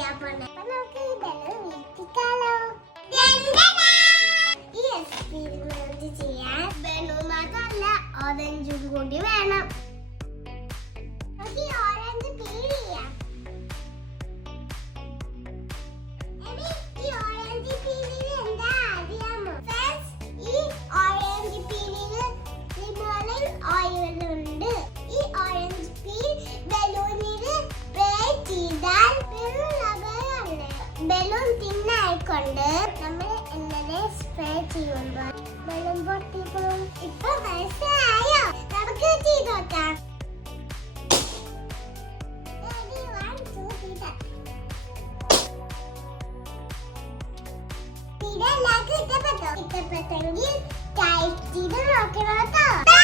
ചെയ്യാൻ പോണേ. അപ്പൊ നമുക്ക് ഈ ബലൂൺ വീട്ടിക്കാലോ. ഈ എക്സ്പെരിമെന്റ് ചെയ്യാൻ ബലൂൺ മാത്രമല്ല ഓറഞ്ചും കൂടി വേണം. നമുക്ക് ഈ ഓറഞ്ച് പീൽ ചെയ്യാം. ഈ ഓറഞ്ച് പീലിൽ എന്താ അറിയാമോ? ഈ ഓറഞ്ച് പീലിൽ ലിമോണിൽ ഓയിൽ ഉണ്ട്. ഈ ഓറഞ്ച് പീൽ ബലൂണിൽ സ്പ്രേ ചെയ്താൽ ബലൂൺ തിന്നായിക്കൊണ്ട് നമ്മൾ എങ്ങനെ സ്പ്രേ ചെയ്യുമ്പോൾ ബലൂൺ പൊട്ടിപ്പോകും. ഇപ്പൊ മനസ്സിലായോ? നമുക്ക് ചെയ്ത് നോക്കാം. ഇഷ്ടപ്പെട്ടെങ്കിൽ ടൈപ്പ് ചെയ്ത് നോക്കണം കേട്ടോ.